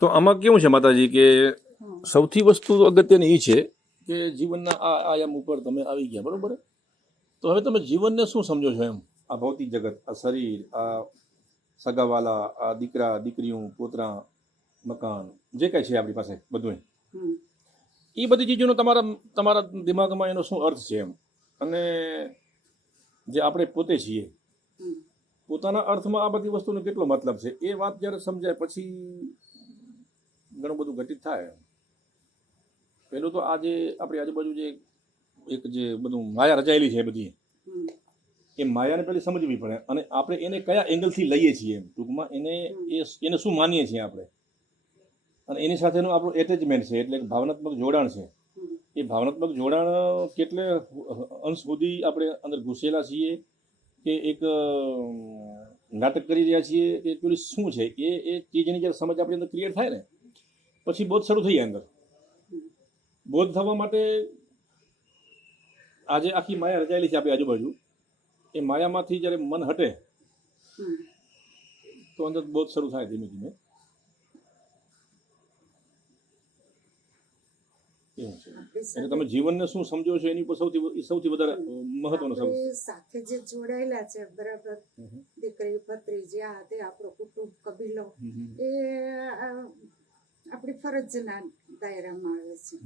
તો આમાં કેવું છે માતાજી કે સૌથી વસ્તુ અગત્યની એ છે કે જીવનના આ આયામ ઉપર તમે આવી ગયા, બરોબર? તો હવે તમે જીવનને શું સમજો છો એમ? આ ભૌતિક જગત, આ શરીર, આ સગાવાલા, આ દીકરા દીકરીઓ, પોતરા, મકાન, જે કાંઈ છે આપણી પાસે બધું, એ બધી ચીજોનો તમારા દિમાગમાં એનો શું અર્થ છે એમ? અને જે આપણે પોતે છીએ પોતાના અર્થમાં આ બધી વસ્તુનો કેટલો મતલબ છે, એ વાત જ્યારે સમજાય પછી ઘણું બધું ઘટિત થાય. પહેલું તો આ જે આપણી આજુબાજુ જે એક જે બધું માયા રચાયેલી છે બધી, એ માયાને પહેલી સમજવી પડે, અને આપણે એને કયા એંગલથી લઈએ છીએ એમ, ટૂંકમાં એને શું માનીએ છીએ આપણે, અને એની સાથેનું આપણું એટેચમેન્ટ છે, એટલે ભાવનાત્મક જોડાણ છે. એ ભાવનાત્મક જોડાણ કેટલે અંશ સુધી આપણે અંદર ઘૂસેલા છીએ, કે એક નાટક કરી રહ્યા છીએ, કે એકચ્યુઅલી શું છે એ ચીજની જ્યારે સમજ આપણી અંદર ક્રિએટ થાય ને પછી બોધ શરૂ થઈ જાય અંદર. બોધ થવા માટે આજે આખી માયા રચાયેલી છે આપણી આજુબાજુ, એ માયામાંથી જ્યારે મન હટે તો અંદર બોધ શરૂ થાય ધીમે ધીમે. એવું છે. એટલે તમે જીવનને શું સમજો છો એની ઉપર સૌથી વધારે મહત્વનો સાથે જે જોડાયેલા છે, બરાબર, દીકરી ભત્રીજી, આ તે આપણો કુટુંબ કબીલો, એ આપણી ફરજના દાયરામાં આવે છે.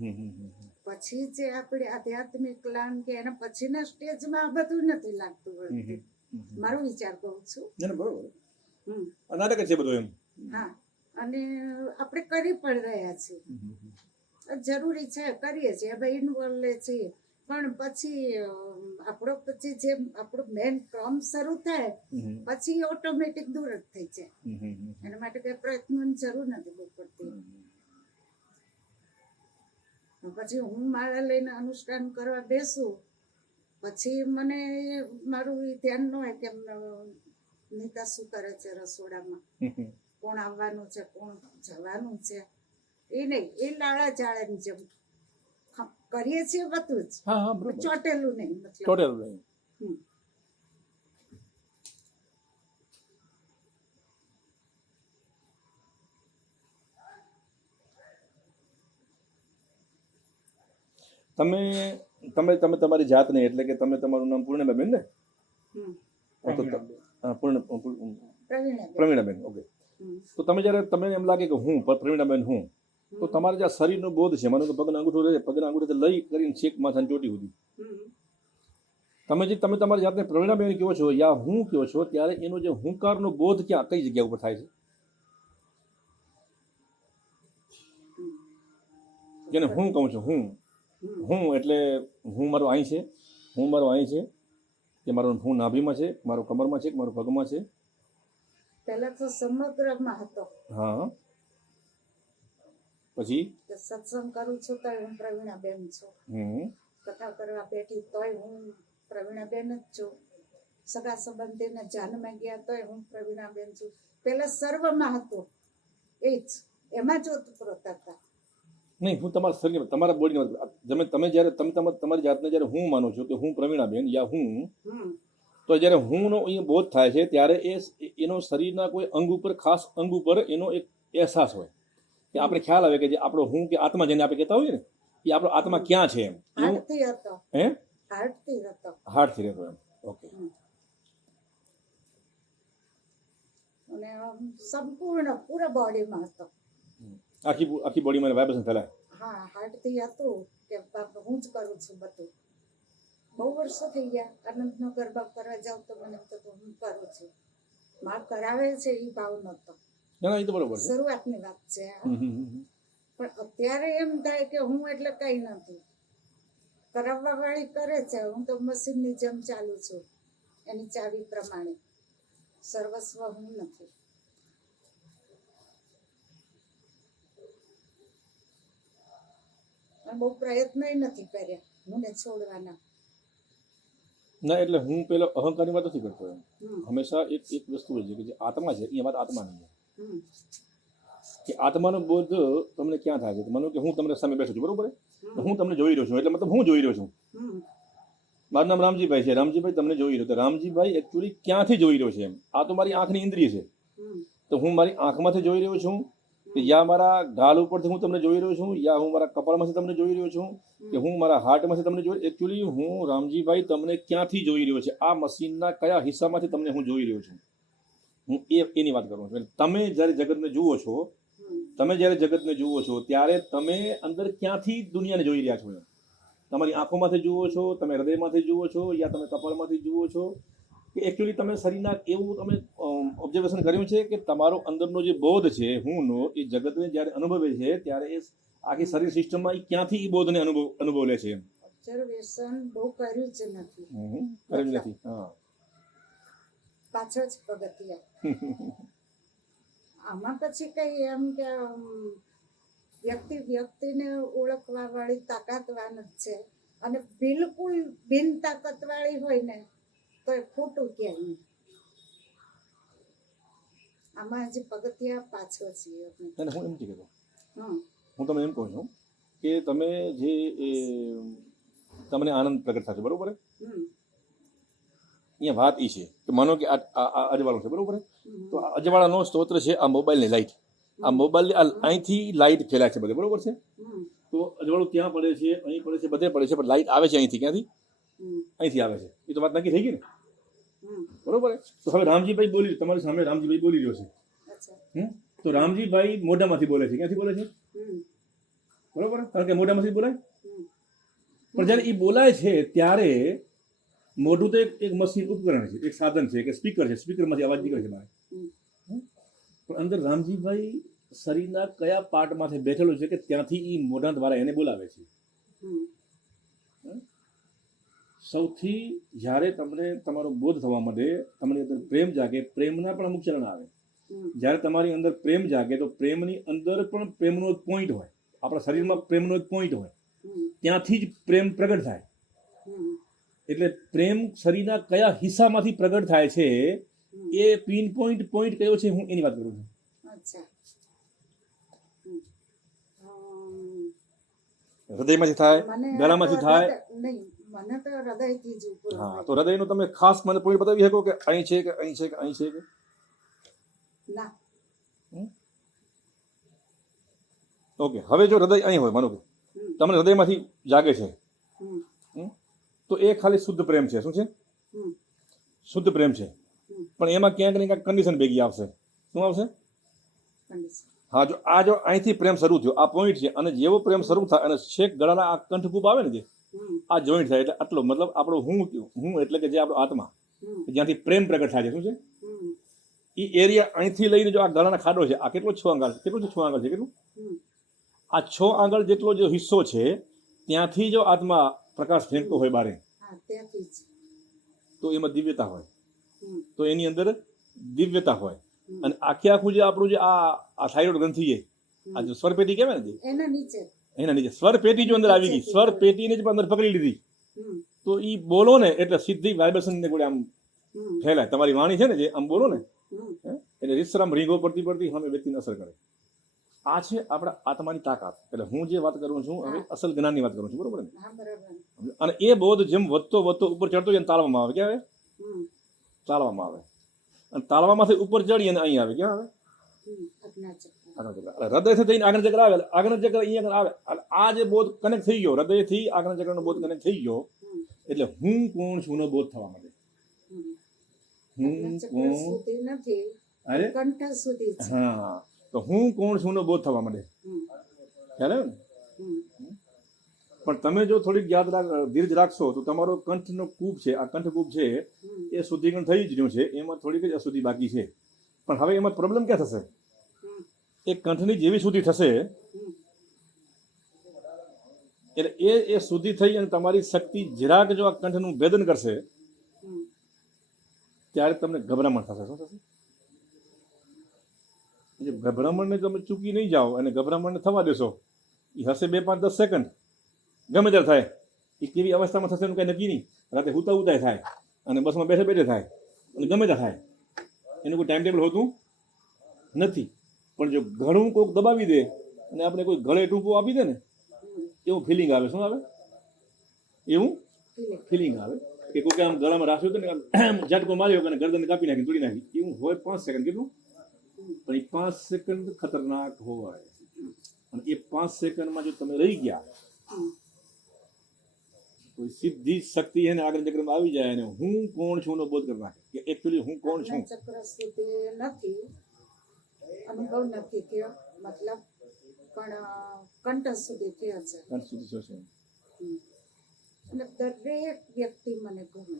પછી જે આપણી આધ્યાત્મિક લાન કે એના પછીના સ્ટેજમાં આ બધું નથી લાગતું હોતું. મારો વિચાર કહું છું. બરોબર. નાટક છે બધું એમ. હા, અને આપણે કરી પણ રહ્યા છીએ, જરૂરી છે, કરીએ છીએ, હવે ઇન્વોલ્વ લે છીએ, પણ પછી જે આપણો મેન ક્રમ શરૂ થાય પછી ઓટોમેટિક દૂર જ થઈ જાય. એના માટે કઈ પ્રયત્નોની જરૂર નથી બહુ પડતી. પછી હું માળા લઈને અનુષ્ઠાન કરવા બેસું પછી મને મારું ધ્યાન ન હોય કે નીતા શું કરે છે રસોડામાં, કોણ આવવાનું છે, કોણ જવાનું છે, એ નહીં, એ લાળા જાળે જેમ કરીએ છીએ બધું જ, ચોટેલું નહીં, ચોટેલું નહીં. તમે તમારી જાતને, એટલે કે તમે તમારું નામ પૂર્ણિમાબેન ને? પ્રવીણાબેન, ઓકે. તો તમે જ્યારે તમને એમ લાગે કે હું પ્રવીણાબેન હું, તો તમારે જે શરીરનો બોધ છે, માનો કે પગના અંગૂઠો રહે, પગના અંગૂઠે લઈ કરીને છેક માથાની ચોટી સુધી તમે તમારી જાતને પ્રવીણાબેન કહો છો યા હું કહો છો, ત્યારે એનો જે હુંકારનો બોધ ક્યાં, કઈ જગ્યા ઉપર થાય છે? જેને હું કહું છું, હું એટલે હું મારો અહીં છે, હું મારો અહીં છે, કે મારો હું નાભીમાં છે, મારો કમરમાં છે, મારો પગમાં છે? પહેલા તો સમગ્રમાં હતો. હા. પછી સત્સંગ કરું છું તોય હું પ્રવીણાબેન છું, કથા કરવા બેઠી તોય હું પ્રવીણાબેન જ છું, સગા સંબંધીને જાનમાં ગયા તોય હું પ્રવીણાબેન છું. પહેલા સર્વમાં હતું, એ જ એમાં જ ઓતપ્રોત હતા. નહીં, હું તમારા શરીર, તમારા બોડીમાં તમે જ્યારે તમારી જાતને જ્યારે હું માનો છો કે હું પ્રવીણાબેન યા હું, તો જ્યારે હુંનો અહીંયા બોધ થાય છે ત્યારે એનો શરીરના કોઈ અંગ ઉપર, ખાસ અંગ ઉપર એનો એક અહેસાસ હોય, કે આપણે ખ્યાલ આવે કે જે આપણો હું કે આત્મા જેને આપણે કહેતા હોઈએ ને, એ આપણો આત્મા ક્યાં છે એમ. હાર્ટથી હતો. હે? હાર્ટથી રહેતો એમ. ઓકે. અને સંપૂર્ણ પૂરા બોડીમાં હતો. આખી બોડીમાં વાઇબ્રેશન ફેલાય. હા, હાર્ટથી હતું કે હું જ કરું છું બધું. બહુ વર્ષો થઈ ગયા. આનંદનો ગરબા કરવા જાઉં તો મને તો હું કરું છું, માં કરાવે છે એ ભાવ નહોતો. ના, એ તો બરોબર છે, શરૂઆતની વાત છે. પણ અત્યારે એમ થાય કે હું એટલે કઈ નથી, કરાવવા વાળી કરે છે, હું તો મશીનની જેમ ચાલુ છું એની ચાવી પ્રમાણે. સર્વસ્વ હું નથી. બહુ પ્રયત્ન નથી કર્યા મને છોડવાના. ના, એટલે હું પેલો અહંકારની વાત નથી કરતો એમ. હંમેશા એક વસ્તુ હોય છે કે જે આત્મા છે એ વાત આત્મા નહીં, કે આત્માનો બોધ તમને ક્યાં થાય છે? માનો કે હું તમને સામે બેઠું છું, બરોબર? હું તમને જોઈ રહ્યો છું, એટલે મતલબ હું જોઈ રહ્યો છું. મારું નામ રામજીભાઈ છે, રામજીભાઈ તમને જોઈ રહ્યો, તો રામજીભાઈ એકચ્યુઅલી ક્યાંથી જોઈ રહ્યો છે એમ? આ તો મારી આંખની ઇન્દ્રિય છે, તો હું મારી આંખમાંથી જોઈ રહ્યો છું, કે યા મારા ગાલ ઉપરથી હું તમને જોઈ રહ્યો છું, યા હું મારા કપાળમાંથી તમને જોઈ રહ્યો છું, કે હું મારા હાર્ટમાંથી તમને જોઈ, એકચ્યુઅલી હું રામજીભાઈ તમને ક્યાંથી જોઈ રહ્યો છે, આ મશીનના કયા હિસ્સામાંથી તમને હું જોઈ રહ્યો છું, હું એની વાત કરું છું. તમે જ્યારે જગતને જુઓ છો, તમે જ્યારે જગતને જુઓ છો ત્યારે તમે અંદર ક્યાંથી દુનિયાને જોઈ રહ્યા છો? તમારી આંખોમાંથી જુઓ છો, તમે હૃદયમાંથી જુઓ છો, યા તમે કપાળમાંથી જુઓ છો, કે એકચ્યુઅલી તમે શરીરના એવું તમે ઓબ્ઝર્વેશન કર્યું છે કે તમારો અંદરનો જે બોધ છે હુંનો, એ જગતને જ્યારે અનુભવે છે ત્યારે એ આખી શરીર સિસ્ટમમાં એ ક્યાંથી એ બોધને અનુભવ લે છે? ઓબ્ઝર્વેશન બહુ કર્યું જ નથી. કર્યું નથી. હા, પાછળ જ પગથિયા. આમાં પછી કઈ એમ કે વ્યક્તિને ઓળખવા વાળી તાકાતવાન જ છે, અને બિલકુલ બિન તાકાત વાળી હોય ને તો એ ખોટું ક્યાંય નહીં. આમાં જે પગથિયા પાછળ છીએ આપણે. અને હું એમ કહેતો, હમ હું તમને એમ કહું છું કે તમે જે તમને આનંદ પ્રગટ થશે, બરોબર? હમ અહીંયા વાત એ છે કે માનો કે આ અજવાળું છે, બરોબર? તો આ અજવાળાનો સ્ત્રોત્ર છે આ મોબાઈલની લાઇટ. આ મોબાઈલની અહીંથી લાઇટ ફેલાય છે બધે, બરોબર છે? હમ તો અજવાળું ત્યાં પડે છે, અહીં પડે છે, બધે પડે છે, પણ લાઇટ આવે છે અહીંથી. ક્યાંથી? હમ અહીંથી આવે છે. એ તો વાત નક્કી થઈ ગઈ ને, હમ બરોબર? તો હવે રામજીભાઈ બોલી, તમારી સામે રામજીભાઈ બોલી રહ્યો છે. અચ્છા. તો રામજીભાઈ મોઢામાંથી બોલે છે. ક્યાંથી બોલે છે? હમ બરોબર? કારણ કે મોઢામાંથી બોલાય. હમ પણ જ્યારે એ બોલાય છે ત્યારે મોઢું તો એક મશીન ઉપકરણ છે, એક સાધન છે, એક સ્પીકર છે. સ્પીકરમાંથી અવાજ નીકળે છે બહાર. પણ અંદર રામજીભાઈ શરીરના કયા પાર્ટમાંથી બેઠેલો છે કે ત્યાંથી એ મોઢા દ્વારા એને બોલાવે છે? સૌથી જ્યારે તમને તમારો બોધ થવા માંડે, તમારી અંદર પ્રેમ જાગે, પ્રેમના પણ અમુક ચરણ આવે. જ્યારે તમારી અંદર પ્રેમ જાગે તો પ્રેમની અંદર પણ પ્રેમનો એક પોઈન્ટ હોય. આપણા શરીરમાં પ્રેમનો એક પોઈન્ટ હોય, ત્યાંથી જ પ્રેમ પ્રગટ થાય. એટલે પ્રેમ શરીરના કયા હિસ્સામાંથી પ્રગટ થાય છે એ પિન પોઈન્ટ કયો છે, હું એની વાત કરું છું. અચ્છા. હૃદયમાંથી થાય, ગળામાંથી થાય. નહીં, મને તો હૃદયથી જ ઉપર હા, હોય. તો હૃદયનો તમે ખાસ મને પોઈન્ટ બતાવી શકો કે અહીં છે કે અહીં છે કે અહીં છે કે? ના. ઓકે, હવે જો હૃદય અહીં હોય, માનો કે તમને હૃદયમાંથી જાગે છે, તો એ ખાલી શુદ્ધ પ્રેમ છે. શું છે? શુદ્ધ પ્રેમ છે. પણ એમાં ક્યાંક ને ક્યાંક કન્ડિશન ભેગી આવશે. શું આવશે? હા, જો અહીંથી પ્રેમ શરૂ થયો, આ પોઈન્ટ છે, અને જેવો પ્રેમ શરૂ થાય અને છેક ગળાના આ કંઠકૂપ આવે ને, જે આ જોઈન્ટ થાય, એટલે આટલો મતલબ આપણો હું એટલે કે જે આપણો આત્મા, જ્યાંથી પ્રેમ પ્રગટ થાય છે. શું છે? એ એરિયા અહીંથી લઈને જો આ ગળાના ખાડો છે, આ કેટલો 6 આંગળ, કેટલું છે? 6 આંગળ છે. કેટલું? આ 6 આંગળ જેટલો જે હિસ્સો છે, ત્યાંથી જો આત્મા પ્રકાશ ફેંકતો હોય બારે, તો એમાં દિવ્યતા હોય. તો એની અંદર દિવ્યતા હોય. અને આખું જે આપણું જે આ થાઇરોઇડ ગ્રંથિ છે, આ જે સ્વર પેટી કહેવાય ને, એના નીચે સ્વર પેટી જો અંદર આવી ગઈ, સ્વર પેટીને જ અંદર પકડી લીધી, તો એ બોલો ને એટલે સીધી વાઇબ્રેશન ને ગોળે આમ ફેલાય. તમારી વાણી છે ને, જે આમ બોલો ને એટલે રીસરામ રીંગો પડતી સામે વ્યક્તિને અસર કરે. આ છે આપણા આત્માની તાકાત. એટલે હું જે વાત કરું છું હવે અસલ જ્ઞાનની વાત કરું છું, બરોબર ને? અને એ બોધ જેમ વધતો ઉપર ચડતો જાય તાળવામાં આવે. ક્યાં આવે? તાળવામાં આવે. અને તાળવામાંથી ઉપર ચડી અને અહીં આવે. ક્યાં આવે? હૃદયથી થઈને આગળ ચક્ર આવે. આગળ ચક્ર અહીંયા આવે. આ જે બોધ કનેક્ટ થઈ ગયો, હૃદયથી આગળ ચક્રનો બોધ કનેક્ટ થઈ ગયો, એટલે હું કોણ છું નો બોધ થવા માંડે. હું કોણ? અરે હા, તો હું કોણ છું નો બોધ થવા માંડે. ખ્યાલ આવે ને? પણ તમે જો થોડીક ધીરજ રાખશો તો તમારો કંઠનો કૂપ છે, આ કંઠકૂપ છે, એ શુદ્ધિકરણ થઈ જ રહ્યું છે. એમાં થોડીક જ અશુદ્ધિ બાકી છે. પણ હવે એમાં પ્રોબ્લેમ ક્યાં થશે? એ કંઠની જેવી શુદ્ધિ થશે એટલે એ શુદ્ધિ થઈ અને તમારી શક્તિ જરાક જો આ કંઠનું ભેદન કરશે ત્યારે તમને ગભરામણ થશે. શું થશે? ગભરામણને તમે ચૂકી નહીં જાઓ અને ગભરામણને થવા દેશો, એ હશે 2, 5, 10 સેકન્ડ, ગમે ત્યારે થાય. એ કેવી અવસ્થામાં થશે એનું કંઈ નક્કી નહીં. રાતે હુતા થાય અને બસમાં બેઠે થાય અને ગમે ત્યાં થાય. એનું કોઈ ટાઈમ ટેબલ હોતું નથી. પણ જો ઘણું કોઈક દબાવી દે અને આપણે કોઈ ગળે ટૂંપો આપી દે ને, એવું ફિલિંગ આવે. શું આવે? એવું ફિલિંગ આવે કે કોઈ આમ ગળામાં રાખ્યું હતું ને, ઝટકો માર્યો અને ગરદન કાપી નાખી, તોડી નાખી. એવું હોય 5 સેકન્ડ. કેટલું? પણ એ 5 સેકન્ડ ખતરનાક હોય અને એ 5 સેકન્ડમાં જો તમે રહી ગયા તો સીધી શક્તિ એને આગળ ચક્રમાં આવી જાય અને હું કોણ છું નો બોધ કરી નાખે કે એકચ્યુઅલી હું કોણ છું. ચક્ર સુધી નથી અનુભવ નથી થયો, મતલબ પણ કંઠ સુધી થયો છે. કંઠ સુધી શું છે? અને દરેક વ્યક્તિ મને ગમે,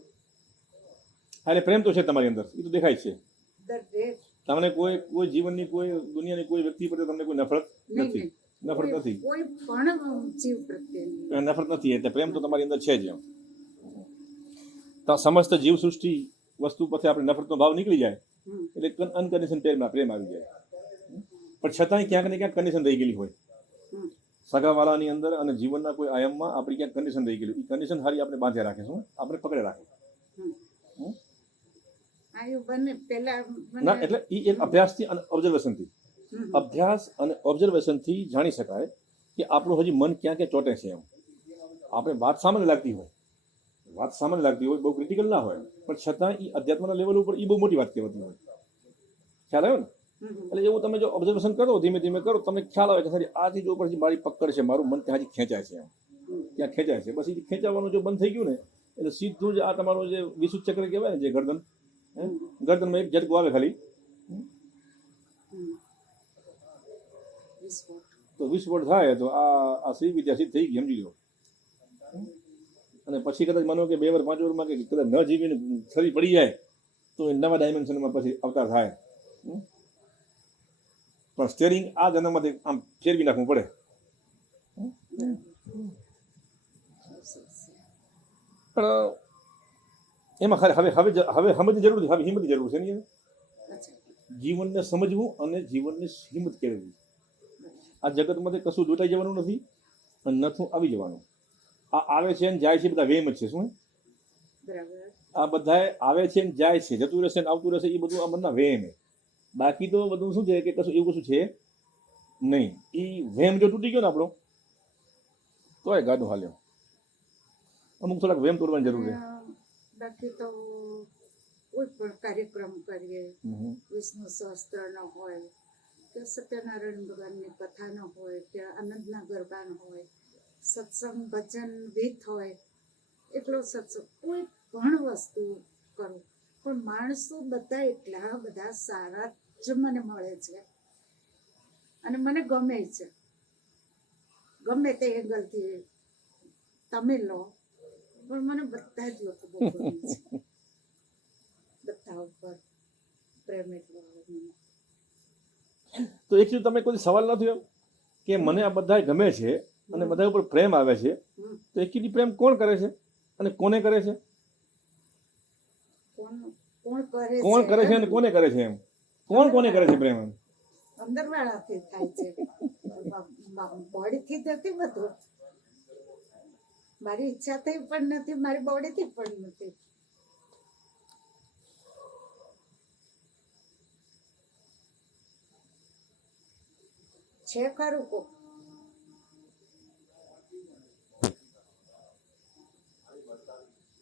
હા, એટલે પ્રેમ તો છે તમારી અંદર, એ તો દેખાય છે. દરેક તમને કોઈ જીવનની કોઈ દુનિયાની કોઈ વ્યક્તિ પ્રત્યે તમને કોઈ નફરત નથી? નફરત નથી, કોઈ પણ જીવ પ્રત્યે નહીં. નફરત નથી, એટલે પ્રેમ તો તમારી અંદર છે જ એમ. તો સમસ્ત જીવ સૃષ્ટિ વસ્તુ પછી આપણે નફરતનો ભાવ નીકળી જાય એટલે અનકન્ડિશન પ્રેમ આવી જાય. પણ છતાંય ક્યાંક ને ક્યાંક કન્ડિશન રહી ગયેલી હોય સગાવાલાની અંદર અને જીવનના કોઈ આયામમાં આપણી ક્યાંક કન્ડિશન રહી ગયેલી. એ કન્ડિશન સારી આપણે બાંધ્યા રાખે, શું આપણે પકડે રાખે. ના, એટલે એ એક અભ્યાસથી અને ઓબ્ઝર્વેશનથી, અભ્યાસ અને ઓબ્ઝર્વેશનથી જાણી શકાય કે આપણું હજી મન ક્યાં ક્યાં ચોટે છે. એમ આપણે વાત સામાન્ય લાગતી હોય, બહુ ક્રિટિકલ ના હોય, પણ છતાં એ અધ્યાત્મના લેવલ ઉપર એ બહુ મોટી વાત કહેવાતી હોય. ખ્યાલ આવ્યો ને? એટલે એવું તમે જો ઓબ્ઝર્વેશન કરો, ધીમે ધીમે કરો, તમને ખ્યાલ આવે કે સારી આ ચીજ ઉપરથી મારી પકડ છે, મારું મન ત્યાં હજી ખેંચાય છે, એમ ત્યાં ખેંચાય છે. બસ એ ખેંચાવાનું જો બંધ થઈ ગયું ને એટલે સીધું જ આ તમારું જે વિશુદ્ધ ચક્ર કહેવાય ને, જે ગરદનમાં એક ઝટકો આવે ખાલી તો વિસ્ફોટ થાય તો આ શ્રી વિદ્યા સિદ્ધ થઈ ગઈ, સમજી લો. અને પછી કદાચ માનો કે 2 વાર 5 વારમાં કે કદાચ ન જીવીને ખરી પડી જાય તો એ નવા ડાયમેન્શનમાં પછી અવતાર થાય. પણ સ્ટેરિંગ આ જન્મમાંથી આમ ફેરવી નાખવું પડે. પણ એમાં હવે સમજની જરૂર છે, હવે હિંમતની જરૂર છે ને. જીવનને સમજવું અને જીવનની હિંમત કેળવવી. આ જગતમાંથી કશું જોટાઈ જવાનું નથી અને નથું આવી જવાનું. આ આવે છે ને જાય છે, બધા વેમ જ છે. શું આ બધા આવે છે ને જાય છે, જતું રહેશે ને આવતું રહેશે, એ બધું આ મનના વેમ. બાકી તો બધું શું છે કે કશું એવું કશું છે નહીં. એ વેમ જો તૂટી ગયો ને આપણો તો એ ગાડું હાલ્યો. અમુક થોડાક વેમ તોડવાની જરૂર છે. બાકી તો કોઈ પણ કાર્યક્રમ કરીએ, વિષ્ણુ સહસ્ત્રનો હોય કે સત્યનારાયણ ભગવાનની કથાનો હોય કે આનંદના ગરબાનો હોય, સત્સંગ ભજન વિથ હોય, એટલો સત્સંગ કોઈ પણ વસ્તુ કરું, પણ માણસો બધા એટલા બધા સારા જ મને મળે છે અને મને ગમે છે. ગમે તે એંગલથી તમે લો, પણ મને બધા જ લોકો બહુ ગમે છે. બધા ઉપર પ્રેમ એટલો આવે મને. તો એકચ્યુઅલી તમે કોઈ સવાલ ન થયો કે મને આ બધા ગમે છે અને બધા ઉપર પ્રેમ આવે છે, તો એકચ્યુઅલી પ્રેમ કોણ કરે છે અને કોને કરે છે? કોણ કરે છે અને કોને કરે છે? એમ કોને કરે છે પ્રેમ? અંદર વાળાથી થાય છે, બોડીથી નથી બધું. મારી ઈચ્છાથી પણ નથી, મારી બોડીથી પણ નથી. છે ખરું કોક.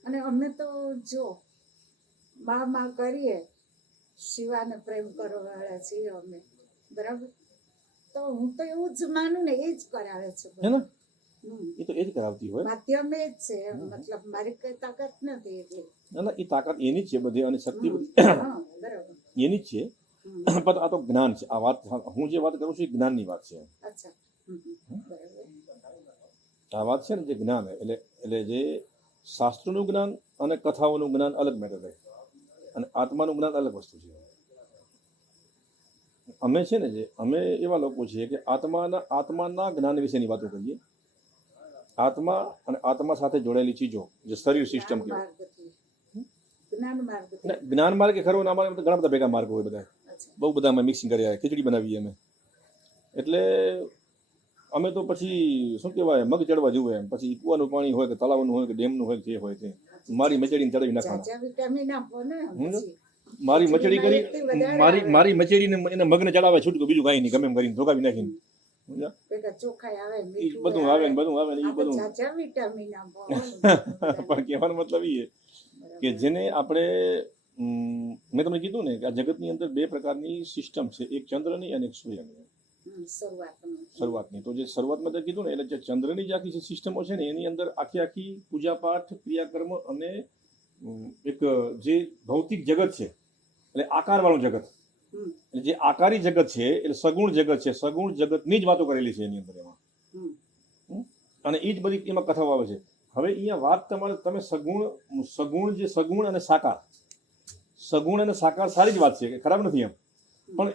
અને અમે તો જો માં કરીએ, શિવાને પ્રેમ કરવા વાળા છીએ અમે, બરાબર? તો હું તો એવું જ માનું ને, એ જ કરાવે છે. એ તો એ જ કરાવતી હોય, માધ્યમ એ જ છે, મતલબ મારી કઈ તાકાત નથી એટલી. ના, એ તાકાત એની જ છે બધી, અને શક્તિ બધી બરાબર એની જ છે. પણ આ તો જ્ઞાન છે. આ વાત હું જે વાત કરું છું એ જ્ઞાનની વાત છે. અચ્છા, આ વાત છે ને જે જ્ઞાન, એટલે જે શાસ્ત્રોનું જ્ઞાન અને કથાઓનું જ્ઞાન અલગ મેટર રહે, અને આત્માનું જ્ઞાન અલગ વસ્તુ છે. અમે છે ને અમે એવા લોકો છીએ કે આત્માના જ્ઞાન વિશેની વાતો કરીએ. આત્મા અને આત્મા સાથે જોડાયેલી ચીજો, જે શરીર સિસ્ટમ કહેવાય. જ્ઞાન માર્ગ એ ખરો, અમારે ઘણા બધા ભેગા માર્ગ હોય, બધા બહુ બધા અમે મિક્સિંગ કર્યા, ખીચડી બનાવીએ અમે. એટલે અમે તો પછી શું કહેવાય, મગ ચડવા જુએ એમ. પછી કૂવાનું પાણી હોય કે તળાવનું હોય કે ડેમનું હોય, જે હોય તે મારી મચેડીને ચડાવી નાખવાનું. મારી મચેડી કરી, મારી મચેડીને એને મગને ચડાવે છૂટકું, બીજું કાંઈ નહીં, ગમે એમ કરીને ધોકાવી નાખીને બધું આવે ને એ બધું. પણ કહેવાનો મતલબ એ કે જેને આપણે મેં તમને કીધું ને કે આ જગતની અંદર બે પ્રકારની સિસ્ટમ છે, એક ચંદ્રની અને એક સૂર્યની શરૂઆતની. તો જે શરૂઆતમાં જે કીધું ને એટલે જે ચંદ્રની જે આખી જે સિસ્ટમો છે ને એની અંદર આખી પૂજાપાઠ ક્રિયાકર્મ અને એક જે ભૌતિક જગત છે એટલે આકારવાળું જગત, એટલે જે આકારી જગત છે એટલે સગુણ જગત છે, સગુણ જગતની જ વાતો કરેલી છે એની અંદર એમાં. અને એ જ બધી એમાં કથાઓ આવે છે. હવે અહીંયા વાત તમારે તમે સગુણ અને સાકાર, સગુણ અને સાકાર સારી જ વાત છે કે ખરાબ નથી એમ, પણ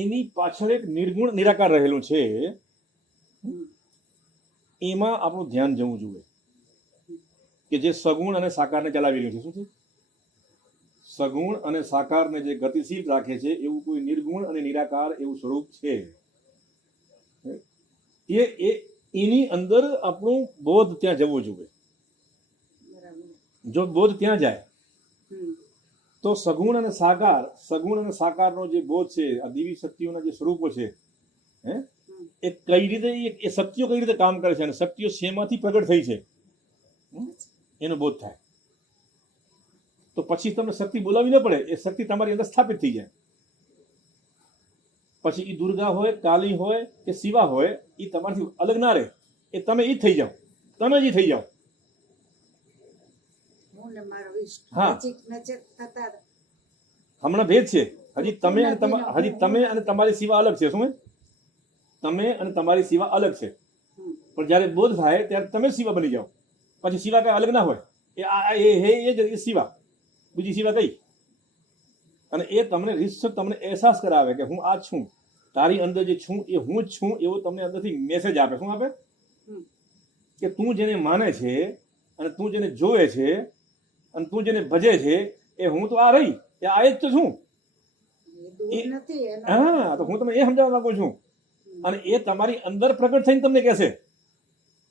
એની પાછળ એક નિર્ગુણ નિરાકાર રહેલું છે, એમાં આપણું ધ્યાન જવું જોઈએ કે જે સગુણ અને સાકારને ચલાવી રહ્યું છે. શું છે? સગુણ અને સાકારને જે ગતિશીલ રાખે છે એવું કોઈ નિર્ગુણ અને નિરાકાર એવું સ્વરૂપ છે. એની અંદર આપણું બોધ ત્યાં જવું જોઈએ. જો બોધ ત્યાં જાય તો સગુણ અને સાકારનો જે બોધ છે, આ દિવ્ય શક્તિઓના જે સ્વરૂપો છે, એ કઈ રીતે એ શક્તિઓ કઈ રીતે કામ કરે છે અને શક્તિઓ શેમાંથી પ્રગટ થઈ છે એનો બોધ થાય. તો પછી તમને શક્તિ બોલાવી ન પડે, એ શક્તિ તમારી અંદર સ્થાપિત થઈ જાય. પછી એ દુર્ગા હોય, કાલી હોય કે શિવા હોય, એ તમારાથી અલગ ના રહે, એ તમે ઈ થઈ જાઓ, તમે જ થઈ જાઓ. હા, હમણાં ભેદ છે. હજી તમે અને તમારી સિવા અલગ છે. શું? તમે અને તમારી સિવા અલગ છે, પણ જયારે બોધ થાય ત્યારે તમે સિવા બની જાઓ. પછી સિવા કઈ અલગ ના હોય, એ જ સિવા, બીજી સિવા કઈ. અને એ તમને તમને અહેસાસ કરાવે કે હું આ છું, તારી અંદર જે છું એ હું જ છું, એવો તમને અંદરથી મેસેજ આપે. શું આપે? કે તું જેને માને છે અને તું જેને જોવે છે અને તું જેને ભજે છે એ હું તો આ રહી, એ આ જ તો છું. હા, તો હું તમને એ સમજાવવા માંગુ છું. અને એ તમારી અંદર પ્રગટ થઈને તમને કહેશે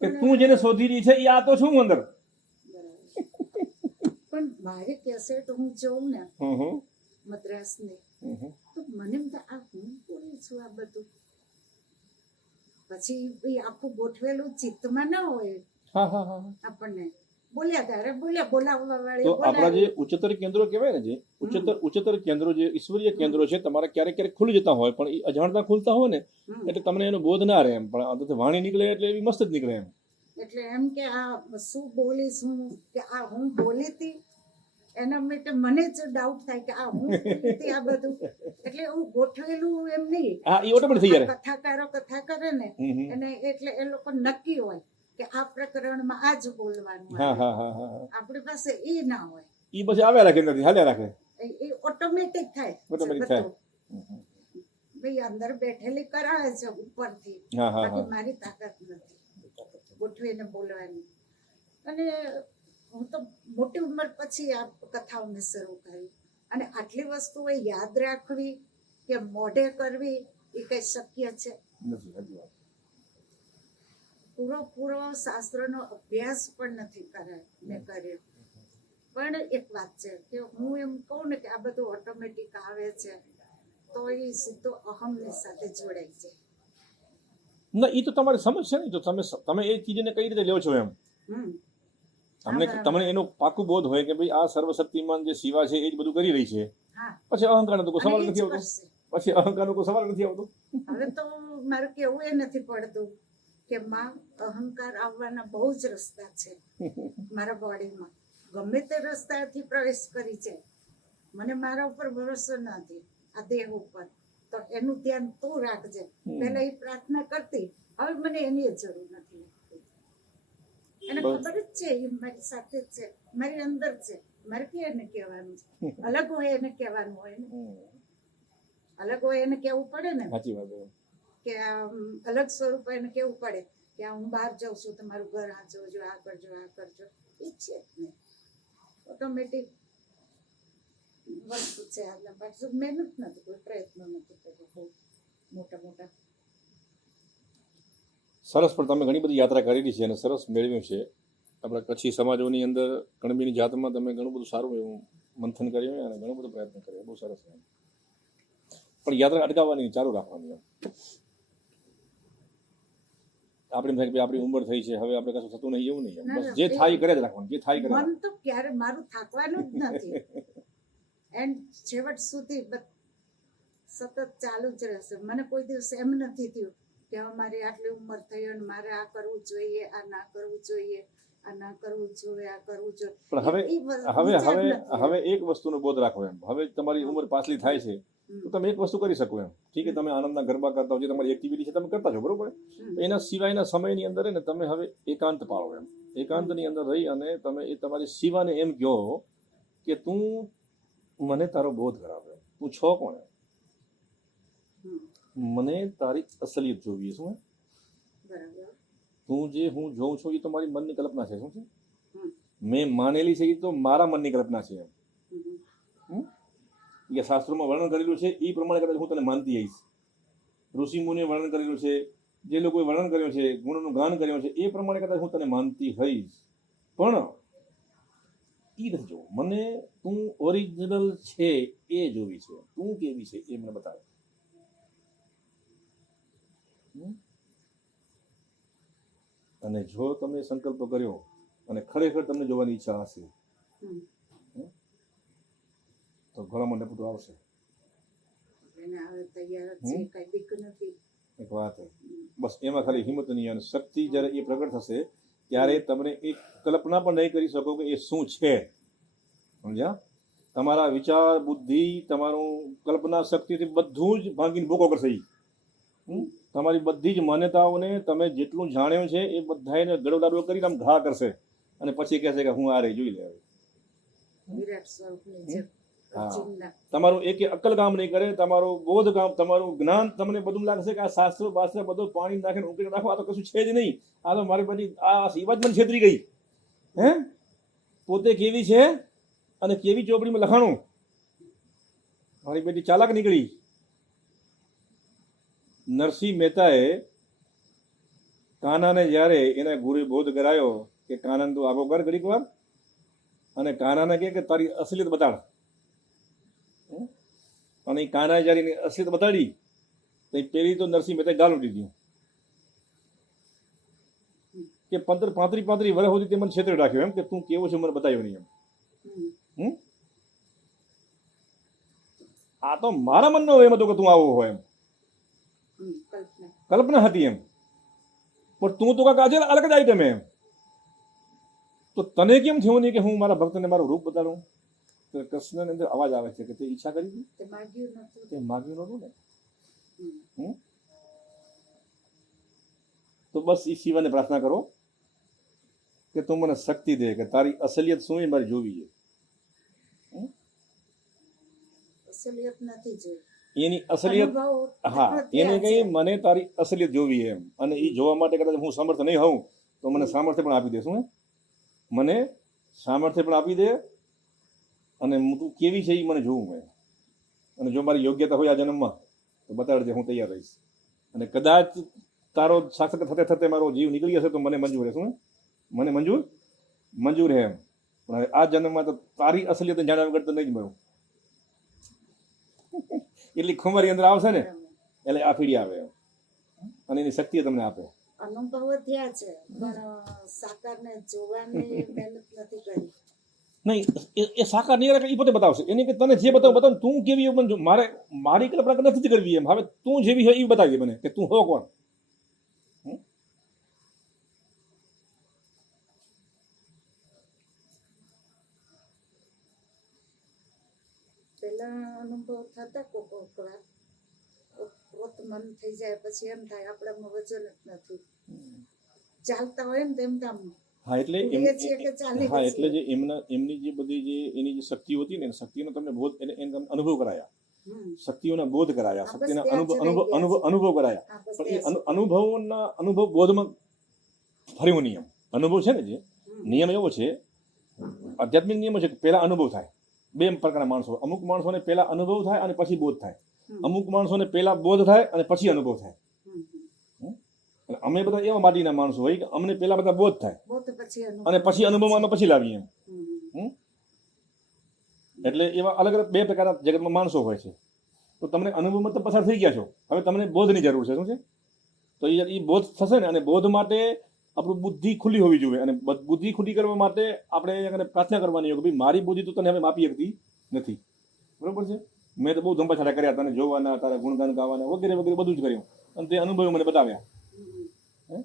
કે તું જેને શોધી રહી છે એ આ તો છું અંદર. પણ મારી કેસેટ હું જોઉં ને મદ્રાસની, તો મને એમ થાય આ હું બોલું છું આ બધું. પછી આખું ગોઠવેલું ચિત્તમાં ના હોય આપણને. બોલાવવા વાળી. તો આપણા જે ઉચ્ચતર કેન્દ્રો કહેવાય ને, જે ઉચ્ચતર કેન્દ્રો, જે ઈશ્વરીય કેન્દ્રો છે, તમારા ક્યારેક ક્યારેક ખુલી જતા હોય, પણ એ અજાણતા ખુલતા હોય ને એટલે તમને એનો બોધ ના રહે એમ. પણ અંદરથી વાણી નીકળે એટલે એવી મસ્ત જ નીકળે એમ. એટલે એમ કે આ શું બોલીશ હું, કે આ હું બોલી હતી એના માટે મને જ ડાઉટ થાય કે આ હું બોલી હતી આ બધું. એટલે હું ગોઠવેલું એમ નહીં. હા, એ ઓટોમેટિક થઈ જાય. કથાકારો કથા કરે ને એને એટલે એ લોકો નક્કી હોય કે આ પ્રકરણમાં આ જ બોલવાનું. આપણી પાસે એ ના હોય. ઈ પછી આવ્યા રાખે, નથી હાલ્યા રાખે. એ ઓટોમેટિક થાય. ભાઈ અંદર બેઠેલી કરાવે છે ઉપરથી, બાકી મારી તાકાત નથી ગોઠવીને બોલવાની. અને હું તો મોટી ઉંમર પછી આ કથાઓને શરૂ કરી. અને આટલી વસ્તુઓ યાદ રાખવી કે મોઢે કરવી એ કઈ શક્ય છે? પૂરો શાસ્ત્રનો અભ્યાસ પણ નથી મેં કર્યો. પણ એક વાત છે કે હું એમ કહું ને કે આ બધું ઓટોમેટિક આવે છે, તો એ સીધો અહમની સાથે જોડાય છે. ના, એ તો તમારી સમજ છે ને. તો તમે એ ચીજને કઈ રીતે લ્યો છો એમ. તમને એનો પાકું બોધ હોય કે ભાઈ આ સર્વશક્તિમાન જે શિવા છે એ જ બધું કરી રહી છે. પછી અહંકારનો તો કોઈ સવાલ નથી આવતો. હવે તો મારે કેવું એ નથી પડતું કે માં અહંકાર આવવાના બહુ જ રસ્તા છે મારા બોડીમાં. ગમે તે રસ્તાથી પ્રવેશ કરી છે. મને મારા ઉપર ભરોસો નથી, આ દેહ ઉપર. તો એનું ધ્યાન તું રાખજે. પેલા એ પ્રાર્થના કરતી, હવે મને એની જરૂર નથી. એને ખબર જ છે એ મારી સાથે જ છે, મારી અંદર છે. મારે કે એને કહેવાનું છે. અલગ હોય એને કહેવાનું હોય ને. અલગ હોય એને કેવું પડે ને કે અલગ સ્વરૂપ એને કેવું પડે કે હું બહાર જાઉં છું, તમારું ઘર આ જોજો, આ કરજો, આ કરજો. એ છે જ ને, ઓટોમેટિક વસ્તુ છે. પાછું મહેનત નથી, કોઈ પ્રયત્ન નથી કર્યો મોટા. સરસ. પણ તમે ઘણી બધી યાત્રા કરેલી છે અને સરસ મેળવ્યું છે. આપણા કચ્છી સમાજોની અંદર કણબીની જાતમાં તમે ઘણું બધું સારું એવું મંથન કર્યું અને ઘણો બધો પ્રયત્ન કર્યો. બહુ સરસ. પણ યાત્રા અટકાવવાની, ચાલુ રાખવાની. આપણે એમ થાય કે આપણી ઉંમર થઈ છે, હવે આપણે કશું થતું નહીં, એવું નહીં. બસ જે થાય કરે જ રાખવાનું, જે થાય કરે. મન તો ક્યારે મારું થાકવાનું જ નથી. એન્ડ છેવટ સુધી સતત ચાલુ જ રહેશે. મને કોઈ દિવસ એમ નથી થયું કે હવે મારી આટલી ઉંમર થઈ અને મારે આ કરવું જોઈએ, આ ના કરવું જોઈએ, આ ના કરવું જોઈએ, આ કરવું જોઈએ. પણ હવે એ વિચાર હવે હવે નથી. હવે એક વસ્તુનો બોધ રાખો એમ. હવે તમારી ઉંમર પાછલી થાય છે તો તમે એક વસ્તુ કરી શકો એમ. ઠીક છે, તમે આનંદના ગરબા કરતા હો, જે તમારી એક્ટિવિટી છે તમે કરતા છો, બરોબર. એના સિવાયના સમયની અંદર ને તમે હવે એકાંત પાળો એમ. એકાંતની અંદર રહી અને તમે એ તમારી શિવાને એમ કહો કે તું મને તારો બોધ કરાવે, તું છો કોણ, મને તારી અસલિયત જોવી. શું બરાબર. તું જે હું જોઉં છું એ તો મારી મનની કલ્પના છે. શું છે મેં માનેલી છે એ તો મારા મનની કલ્પના છે એમ. કે શાસ્ત્રોમાં વર્ણન કરેલું છે એ પ્રમાણે કદાચ હું તને માનતી આવીશ. ઋષિ મુનિએ વર્ણન કરેલું છે, જે લોકોએ વર્ણન કર્યું છે, ગુણનું ગાન કર્યું છે, એ પ્રમાણે કદાચ હું તને માનતી હઈશ. પણ એ નથી જોવું. મને તું ઓરિજિનલ છે એ જોવી છે. તું કેવી છે એ મને બતાવે. અને જો તમે સંકલ્પ કર્યો અને ખરેખર તમને જોવાની ઈચ્છા હશે તો ગળામાં ડપટું આવશે. એને હવે તૈયાર જ છે, કઈ બીક નથી. એક વાત બસ એમાં ખાલી હિંમત નહીં. અને શક્તિ જ્યારે એ પ્રગટ થશે ત્યારે તમને એક કલ્પના પણ નહીં કરી શકો કે એ શું છે. સમજ્યા? તમારા વિચાર, બુદ્ધિ, તમારું કલ્પના શક્તિથી બધું જ ભાંગીને ભૂકો કરશે. તમારી બધી જ માન્યતાઓને તમે જેટલું જાણ્યું છે એ બધાને ગડબડાડો કરીને આમ ઘા કરશે અને પછી કહેશે કે હું આ રે જોઈ લે. વિરાટ સ્વરૂપની જે ચિંતા. તમારું એક અક્કલ કામ નહીં કરે, તમારું બોધ કામ, તમારું જ્ઞાન, તમને બધું લાગશે કે આ શાસ્ત્રો બાસ્ત્ર બધું પાણી નાખીને ઉકેલી નાખો, આ તો કશું છે જ નહીં, આ તો મારી બધી આ શિવા જ મને છેતરી ગઈ. પોતે કેવી છે અને કેવી ચોપડીમાં લખાણું, મારી બેટી ચાલાક નીકળી. નરસિંહ મહેતાએ કાનાને જ્યારે એના ગુરુએ બોધ કરાયો કે કાનાને તું આગો કર ઘડીક વાર, અને કાનાને કહે કે તારી અસલિયત બતાડ. અને એ કાનાએ જ્યારે એની અસલિયત બતાડી તો પેલી તો નરસિંહ મહેતાએ ગાલ ઉડી દીધું કે 35 વર્ષ સુધી તે મને છેતરી રાખ્યો એમ કે તું કેવો છે મને બતાવ્યો નહીં એમ. આ તો મારા મનનો એમ હતો કે તું આવો હોય એમ, કલ્પના હતી એમ. પણ તું તો કાંક આજે અલગ જ આઈટમ એમ. તો તને કેમ થયું નહીં કે હું મારા ભક્તને મારું રૂપ બતાડું? તો કૃષ્ણની અંદર અવાજ આવે છે કે તે ઈચ્છા કરી હતી, તે માગ્યું નહોતું ને. તો બસ એ શિવાને પ્રાર્થના કરો કે તું મને શક્તિ દે કે તારી અસલિયત શું એ મારે જોવી છે. અસલિયત નથી જોઈ. એની અસલિયત, હા, એને કઈ મને તારી અસલિયત જોવી એમ. અને એ જોવા માટે કદાચ હું સામર્થ્ય નહીં હોઉં તો મને સામર્થ્ય પણ આપી દેશું. મને સામર્થ્ય પણ આપી દે અને તું કેવી છે એ મને જોવું એમ. અને જો મારી યોગ્યતા હોય આ જન્મમાં તો બતાડજે, હું તૈયાર રહીશ. અને કદાચ તારો સાક્ષાત થતે થતે મારો જીવ નીકળી હશે તો મને મંજૂર છે. શું મને મંજૂર હે એમ. પણ હવે આ જન્મમાં તો તારી અસલિયત જાણવા વગર તો નહીં જ મળું. એટલી ખુમારી અંદર આવશે ને એટલે આ ફીડી આવે એમ. અને એની શક્તિ તમને આપે. અનુભવ થયા છે પણ સાકારને જોવાની મહેનત નથી કરી. નહીં, એ સાકાર નહીં એ પોતે બતાવશે. એની કે તને જે બતાવ તું કેવી મને મારે મારી કલ્પના નથી કરવી એમ. હવે તું જેવી હોય એ બતાવીએ મને કે તું હો કોણ. પેલા અનુભવ થતા કોક વાર મન થઈ જાય પછી એમ થાય આપણામાં વજન જ નથી, ચાલતા હોય ને તેમ કામ. હા, એટલે હા, એટલે જે એમની જે બધી જે એની જે શક્તિઓ હતી ને શક્તિનો તમને બોધ એને અનુભવ કરાયા, શક્તિઓના બોધ કરાયા, શક્તિના અનુભવ કરાયા. પણ એ અનુભવ બોધમાં ફર્યો નિયમ. અનુભવ છે ને જે નિયમ એવો છે, આધ્યાત્મિક નિયમ છે કે પહેલા અનુભવ થાય. બે પ્રકારના માણસો, અમુક માણસોને પહેલા અનુભવ થાય અને પછી બોધ થાય. અમુક માણસોને પહેલા બોધ થાય અને પછી અનુભવ થાય. અમે બધા એવા માટીના માણસો હોય કે અમને પહેલા બધા બોધ થાય અને પછી અનુભવમાં અમે પછી લાવીએ એમ. એટલે એવા અલગ અલગ બે પ્રકારના જગતમાં માણસો હોય છે. તો તમને અનુભવમાં તો પસાર થઈ ગયા છો, હવે તમને બોધની જરૂર છે. શું છે? તો એ બોધ થશે ને. અને બોધ માટે આપણું બુદ્ધિ ખુલ્લી હોવી જોઈએ. અને બુદ્ધિ ખુલ્લી કરવા માટે આપણે પ્રાર્થના કરવાની હોય કે ભાઈ મારી બુદ્ધિ તો તને હવે માપી શકતી નથી. બરોબર છે. મેં તો બહુ ધંપાછાડા કર્યા, તને જોવાના, તારા ગુણગાન ગાવાના વગેરે વગેરે બધું જ કર્યું, અને તે અનુભવ મને બતાવ્યા. હમ. હે?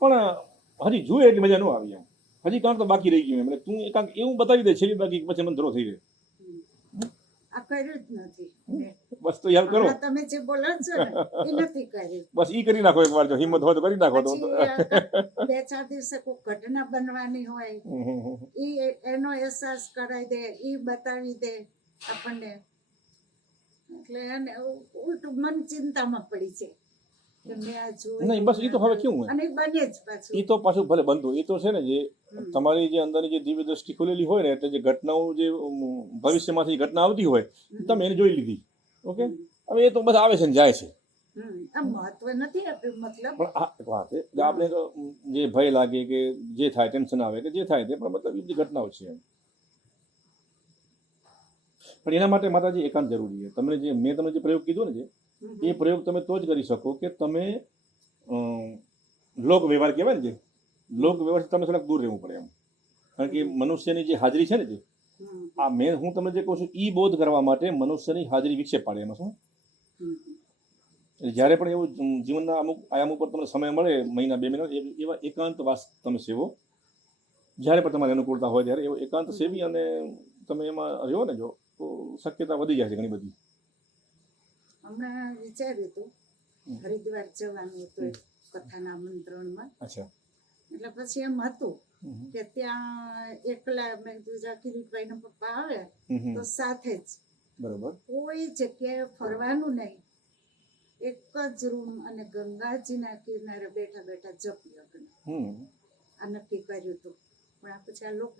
પણ હજી જોઈએ એટલી મજા ન આવી એમ. હજી કાંક તો બાકી રહી ગયું એમ. એટલે તું કાંક એવું બતાવી દે છેલ્લી બાકી, પછી મને ધરો થઈ જાય. આ કર્યું જ નથી મેં. બસ તો યાદ કરો. હમણાં તમે જે બોલો છો ને એ નથી કર્યું. બસ ઈ કરી નાખો એકવાર, જો હિંમત હોય તો કરી નાખો તો. પછી 2-4 દિવસે કોઈ ઘટના બનવાની હોય એનો અહેસાસ કરાવી દે, ઈ બતાવી દે આપણને. એટલે એને ઉલટું મન ચિંતામાં પડી છે કે મેં આ જોયું. નહીં બસ ઈ તો હવે કેવું હોય, અને ઈ બને જ પાછું. ઈ તો પાછું ભલે બનતું, એ તો છે ને જે તમારી જે અંદરની જે દિવ્ય દ્રષ્ટિ ખુલેલી હોય ને, એટલે જે ઘટનાઓ જે ભવિષ્યમાંથી ઘટના આવતી હોય, તમે એને જોઈ લીધી. ઓકે, હવે એ તો બધા આવે છે ને જાય છે. આ મહત્વ નથી આપ્યું, મતલબ. પણ આ એક વાત છે કે આપણે તો જે ભય લાગે કે જે થાય, ટેન્શન આવે કે જે થાય તે, પણ મતલબ એ બધી ઘટનાઓ છે એમ. પણ એના માટે માતાજી એકાંત જરૂરી છે. તમને જે મેં તમને જે પ્રયોગ કીધો ને, એ પ્રયોગ તમે તો જ કરી શકો કે તમે લોક વ્યવહાર કહેવાય ને, જે લોક વ્યવહારથી તમે થોડાક દૂર રહેવું પડે એમ. કારણ કે મનુષ્યની જે હાજરી છે ને, જે આ મેં હું તમને જે કહું છું ઈ બોધ કરવા માટે મનુષ્યની હાજરી વિક્ષેપ પાડે. એમાં શું, જ્યારે પણ એવું જીવનના અમુક આયામ ઉપર તમને સમય મળે, મહિના 2 મહિના, એવા એકાંત વાસ તમે સેવો. જ્યારે પણ તમારી અનુકૂળતા હોય ત્યારે એવો એકાંત સેવી અને તમે એમાં રહ્યો ને, જો તો શક્યતા વધી જાય છે ઘણી બધી. હમણાં વિચાર્યું હતું હરિદ્વાર જવાનું હતું કથાના આમંત્રણમાં. અચ્છા. એટલે પછી એમ હતું કે ત્યાં એકલા, મેં કીધું કિરીટભાઈના પપ્પા આવે તો સાથે જ, બરોબર, કોઈ જગ્યાએ ફરવાનું નહીં, એક જ રૂમ અને ગંગાજીના કિનારે બેઠા બેઠા જપ યજ્ઞ. આ નક્કી કર્યું હતું. પણ આ પછી આ લોકો